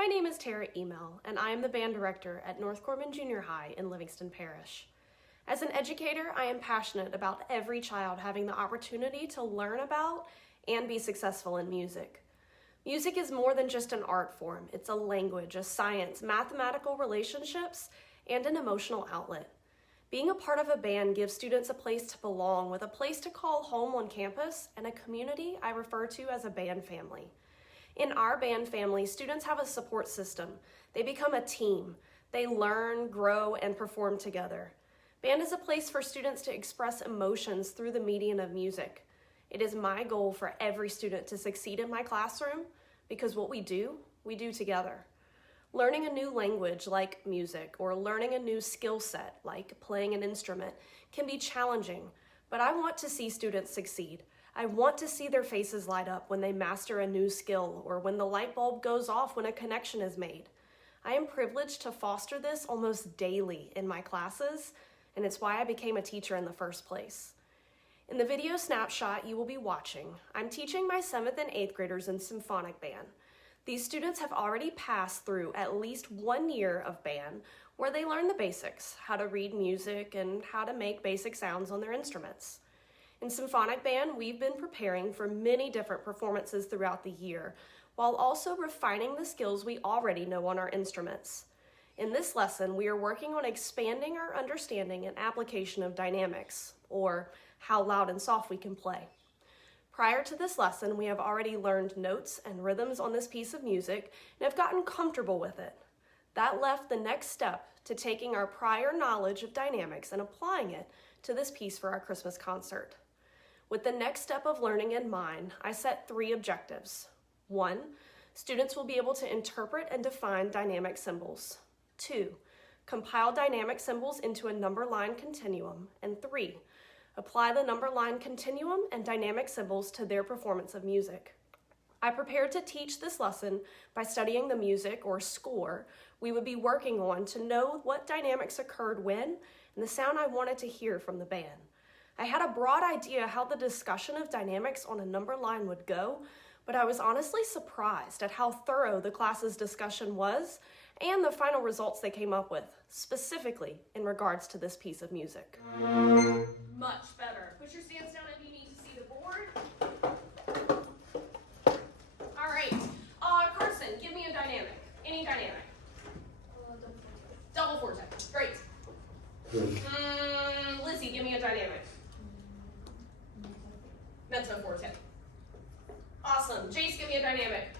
My name is Tara Hymel, and I am the band director at North Corbin Junior High in Livingston Parish. As an educator, I am passionate about every child having the opportunity to learn about and be successful in music. Music is more than just an art form. It's a language, a science, mathematical relationships, and an emotional outlet. Being a part of a band gives students a place to belong, with a place to call home on campus, and a community I refer to as a band family. In our band family, students have a support system. They become a team. They learn, grow, and perform together. Band is a place for students to express emotions through the medium of music. It is my goal for every student to succeed in my classroom because what we do together. Learning a new language like music or learning a new skill set like playing an instrument can be challenging, but I want to see students succeed. I want to see their faces light up when they master a new skill or when the light bulb goes off when a connection is made. I am privileged to foster this almost daily in my classes, and it's why I became a teacher in the first place. In the video snapshot you will be watching, I'm teaching my 7th and 8th graders in symphonic band. These students have already passed through at least 1 year of band where they learn the basics, how to read music and how to make basic sounds on their instruments. In symphonic band, we've been preparing for many different performances throughout the year, while also refining the skills we already know on our instruments. In this lesson, we are working on expanding our understanding and application of dynamics, or how loud and soft we can play. Prior to this lesson, we have already learned notes and rhythms on this piece of music and have gotten comfortable with it. That left the next step to taking our prior knowledge of dynamics and applying it to this piece for our Christmas concert. With the next step of learning in mind, I set 3 objectives. 1, students will be able to interpret and define dynamic symbols. 2, compile dynamic symbols into a number line continuum. And 3, apply the number line continuum and dynamic symbols to their performance of music. I prepared to teach this lesson by studying the music or score we would be working on to know what dynamics occurred when and the sound I wanted to hear from the band. I had a broad idea how the discussion of dynamics on a number line would go, but I was honestly surprised at how thorough the class's discussion was and the final results they came up with, specifically in regards to this piece of music. Much better. Put your stance down if you need to see the board. All right. Carson, give me a dynamic. Any dynamic. Double forte. Great. Lizzie, give me a dynamic. Mezzo forte. Awesome. Jace, give me a dynamic.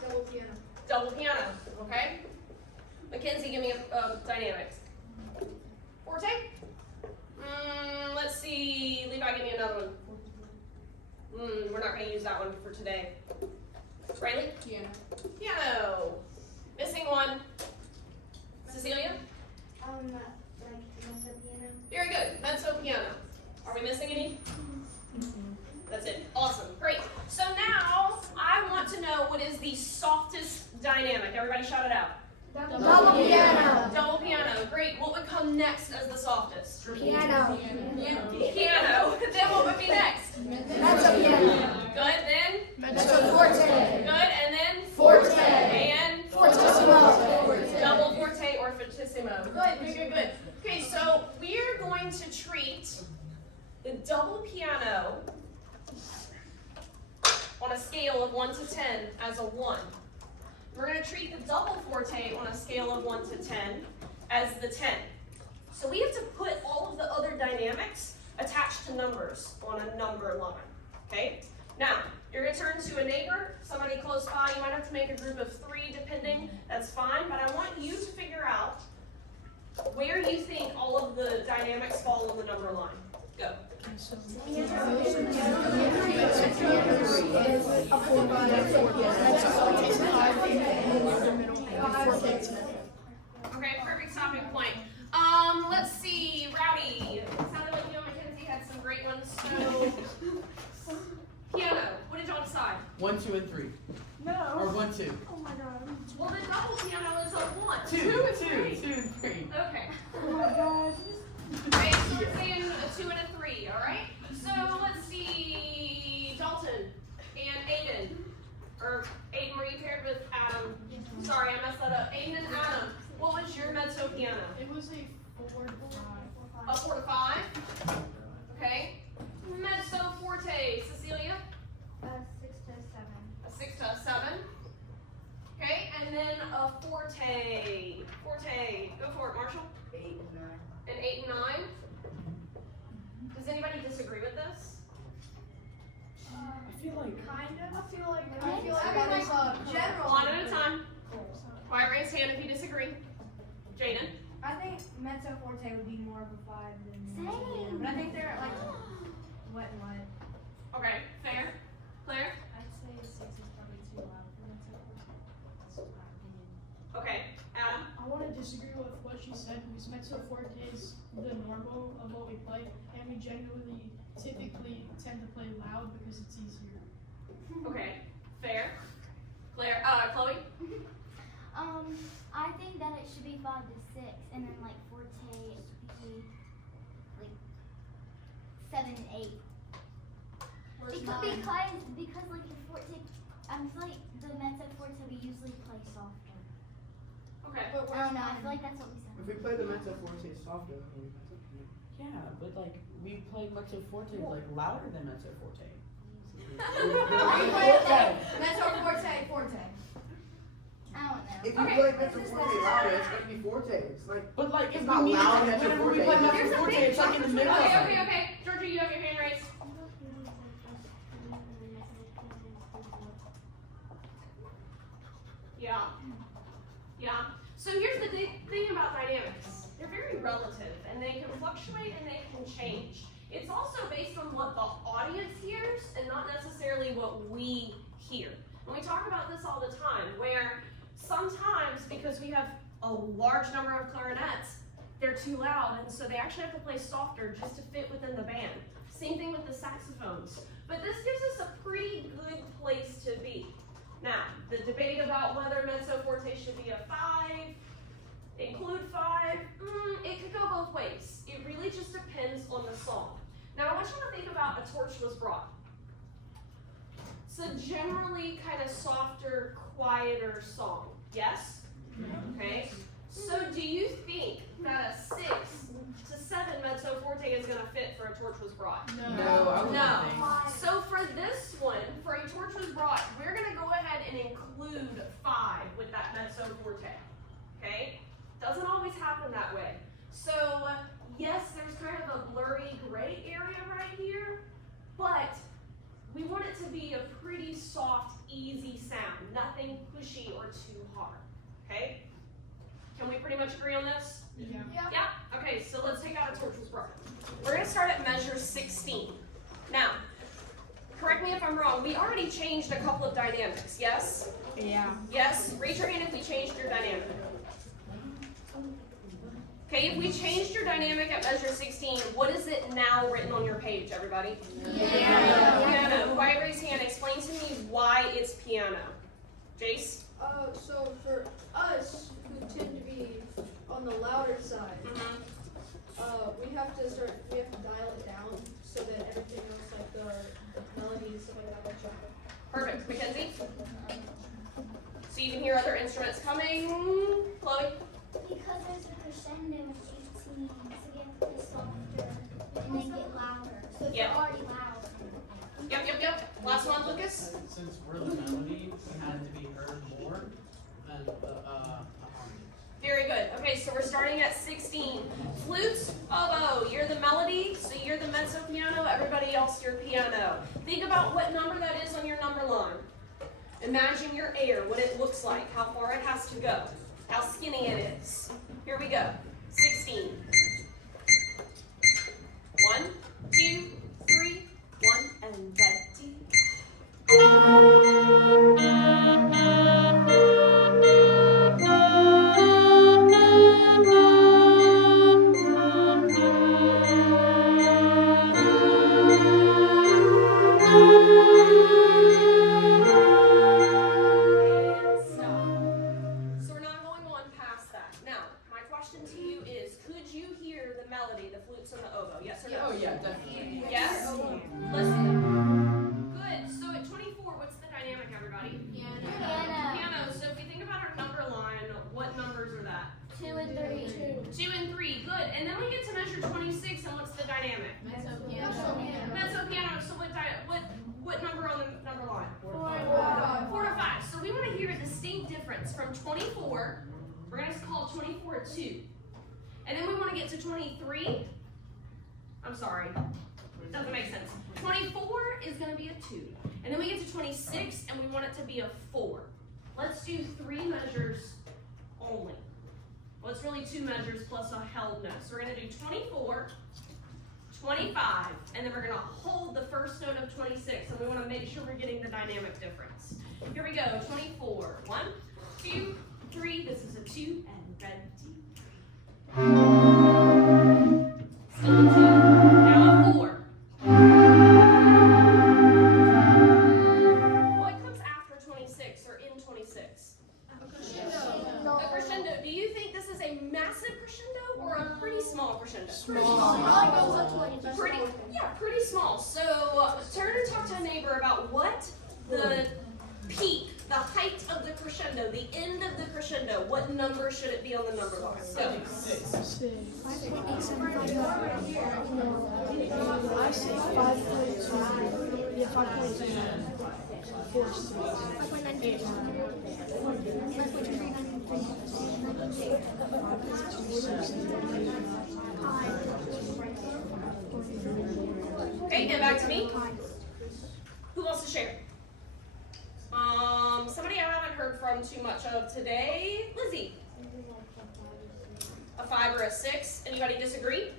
Double piano. Double piano. Okay. Mackenzie, give me a dynamic. Forte. Let's see. Levi, give me another one. We're not going to use that one for today. Riley? Piano. Piano. Missing one. Cecilia? Like mezzo piano. Very good. Mezzo piano. Are we missing any? That's it. Awesome. Great. So now I want to know what is the softest dynamic. Everybody shout it out. Double piano. Double piano. Great. What would come next as the softest? Piano. Piano. Then what would be next? Mezzo piano. Good. Then? Mezzo forte. Good. And then? Forte. And? Fortissimo. Double forte or fortissimo. Good. Okay, so we're going to treat the double piano on a scale of 1 to 10 as a 1. We're going to treat the double forte on a scale of 1 to 10 as the 10. So we have to put all of the other dynamics attached to numbers on a number line, okay? Now, you're going to turn to a neighbor, somebody close by. You might have to make a group of 3 depending. That's fine, but I want you to figure out where you think all of the dynamics fall on the number line. Go. Okay, perfect stopping point. Let's see, Rowdy. It sounded like you and Mackenzie had some great ones. So, piano. What did y'all decide? 1, 2, and 3. No. Or 1, 2. Oh my God. Well, the double piano is a 1. 2 and 3. Okay. Oh my gosh. Right, so we're saying a 2 and a 3, all right? So let's see, Dalton and Aiden. that up. Aiden and Adam, what was your mezzo piano? It was a 4 to 5. A 4 to 5. Okay. Mezzo forte, Cecilia. 6 to 7. A 6 to a 7. Okay, and then a forte. Forte. Go for it, Marshall. 8 and 9. An 8 and 9. Does anybody disagree with this? I feel like. Kind of. I feel like General. One at a time. Quiet, raise hand if you disagree. Jaden. I think mezzo forte would be more of a 5 than Same. but I think they're like what and what. Okay, fair. Claire. I'd say 6 is probably too loud for mezzo forte. That's just my opinion. Okay, Adam. I want to disagree with what she said because mezzo forte is the normal of what we play, and we generally typically tend to play loud because it's easier. Okay, fair. Claire. Chloe. I think that it should be 5 to 6, and then like forte it should be like 7 and 8. Because like the forte, I feel like the mezzo forte we usually play softer. Okay. I don't know. I feel like that's what we said. If we play the mezzo forte softer, then we mezzo forte. Yeah, but like we play mezzo forte like louder than mezzo forte. Mezzo forte. I don't know. If you Okay. play mezzo forte louder, it's gonna be forte. It's like But like It's if not we need loud to, mezzo whenever we forte. play There's mezzo a forte, big it's like in the middle of Okay, it. okay. Georgia, you have your hand raised. Yeah. Yeah. So here's the thing about dynamics. They're very relative and they can fluctuate and they can change. It's also based on what the audience hears and not necessarily what we hear. And we talk about this all the time where sometimes because we have a large number of clarinets, they're too loud and so they actually have to play softer just to fit within the band. Same thing with the saxophones. But this gives us a pretty good place to be. Now, the debate about whether mezzo forte should be a 5, include 5, it could go both ways. It really just depends on the song. Now, I want you to think about A Torch Was Brought. It's a generally kind of softer, quieter song. Yes? Okay. So do you think that a 6 to 7 mezzo forte is going to fit for A Torch Was Brought? No, I wouldn't No. think. So for this one, for A Torch Was Brought, we're going to go ahead and include 5 with that mezzo forte. Okay? Doesn't always happen that way. So yes, there's kind of a blurry gray area right here, but we want it to be a pretty soft, easy sound. Nothing pushy or too hard. Okay? Can we pretty much agree on this? Yeah. Yeah? Okay, so let's take out A Torch Was Brought. We're going to start at measure 16. Now, correct me if I'm wrong, we already changed a couple of dynamics, yes? Yeah. Yes? Raise your hand if we changed your dynamic. Okay, if we changed your dynamic at measure 16, what is it now written on your page, everybody? Piano. Quiet, raise hand. Explain to me why it's piano. Jace? So for us who tend to be on the louder side, we have to dial it down so that everything else, like the melody and stuff like that, gets Perfect. Mackenzie? So you can hear other instruments coming. Chloe? Because there's a crescendo in 18, so we have to play softer and then get louder. So if Yep. you're already loud. Yep. Last one, Lucas? Since we're the melody, it had to be heard more than the harmony. Very good. Okay, so we're starting at 16. Flute, oboe, you're the melody, so you're the mezzo piano, everybody else your piano. Think about what number that is on your number line. Imagine your air, what it looks like, how far it has to go, how skinny it is. Here we go. 16. 1, 2, 3, 1, and ready. Stop. So we're not going on past that. Now, my question to you is, could you hear the melody, the flutes and the oboe? Yes or no? Oh yeah, definitely. Yes? Listen. Good. So at 24, what's the dynamic, everybody? Piano. Piano. So if we think about our number line, difference from 24. We're going to call 24 a 2. And then we want to get to 23. I'm sorry. Doesn't make sense. 24 is going to be a 2. And then we get to 26 and we want it to be a 4. Let's do 3 measures only. Well, it's really 2 measures plus a held note. So we're going to do 24, 25, and then we're going to hold the first note of 26, and we want to make sure we're getting the dynamic difference. Here we go, 24. 1, 2, 3. This is a 2, and ready. Still a 2. Now a 4. What comes after 26 or in 26? A crescendo. Do you think this is a massive crescendo or a pretty small crescendo? Pretty small. So turn and talk to a neighbor about what the peak, the height of the crescendo, the end of the crescendo. What number should it be on the number line? Go. 6. I say 5.2. Yeah, 5.2. 4. 5.9. Okay, get back to me. Who wants to share? Somebody I haven't heard from too much of today. Lizzie. A 5 or a 6. Anybody disagree?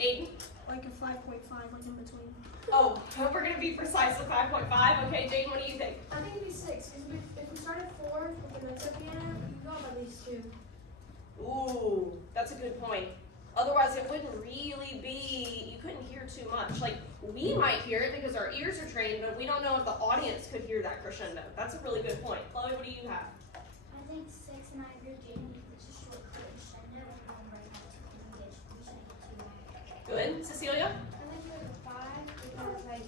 Aiden? Like a 5.5, like in between. Oh, we're gonna be precise at 5.5. Okay, Jaden, what do you think? I think it'd be 6, because if we start at 4 with the notes at the end, we can go up at least 2. Ooh, that's a good point. Otherwise, it wouldn't really be, you couldn't hear too much. Like, we might hear it because our ears are trained, but we don't know if the audience could hear that crescendo. That's a really good point. Chloe, what do you have? I think 6, and I agree with Jaden. It's a short crescendo. Right now, we shouldn't get too long. Good. Cecilia? I like it with a 5 because like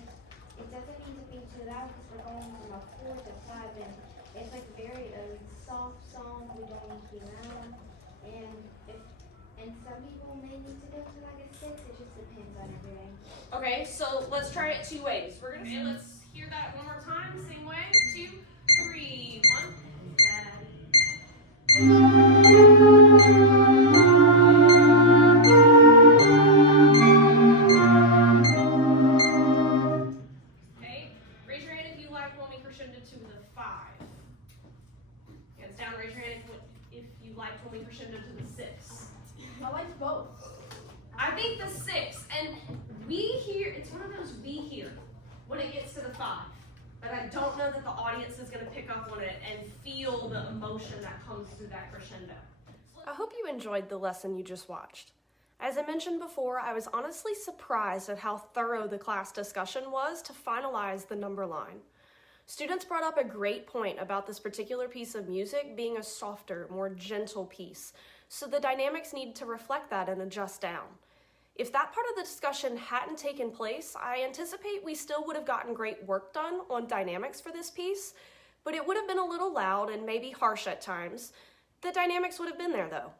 it doesn't need to be too loud because we're going from a 4 to 5 and it's like very soft song. We don't need to be loud and some people may need to go to like a 6. It just depends on every day. Okay, so let's try it 2 ways. We're gonna say, let's hear that one more time. Same way. 2, 3, 1. Okay, raise your hand if you like when we crescendo to the 5. Hands down, raise your hand if you like when we crescendo to the 6. I like both. I think the 6, and we hear, it's one of those we hear when it gets to the 5. But I don't know that the audience is going to pick up on it and feel the emotion that comes through that crescendo. I hope you enjoyed the lesson you just watched. As I mentioned before, I was honestly surprised at how thorough the class discussion was to finalize the number line. Students brought up a great point about this particular piece of music being a softer, more gentle piece, so the dynamics need to reflect that and adjust down. If that part of the discussion hadn't taken place, I anticipate we still would have gotten great work done on dynamics for this piece, but it would have been a little loud and maybe harsh at times. The dynamics would have been there though.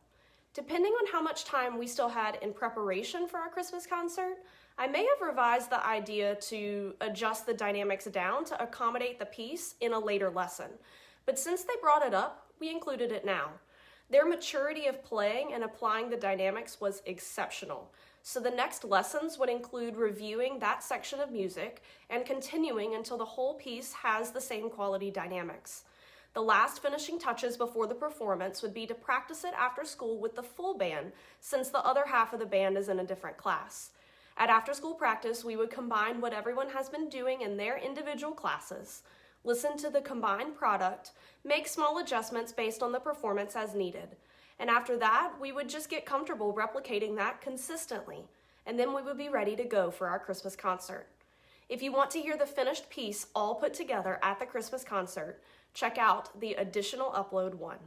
Depending on how much time we still had in preparation for our Christmas concert, I may have revised the idea to adjust the dynamics down to accommodate the piece in a later lesson. But since they brought it up, we included it now. Their maturity of playing and applying the dynamics was exceptional. So the next lessons would include reviewing that section of music and continuing until the whole piece has the same quality dynamics. The last finishing touches before the performance would be to practice it after school with the full band, since the other half of the band is in a different class. At after-school practice, we would combine what everyone has been doing in their individual classes, listen to the combined product, make small adjustments based on the performance as needed. And after that, we would just get comfortable replicating that consistently, and then we would be ready to go for our Christmas concert. If you want to hear the finished piece all put together at the Christmas concert, check out the additional upload 1.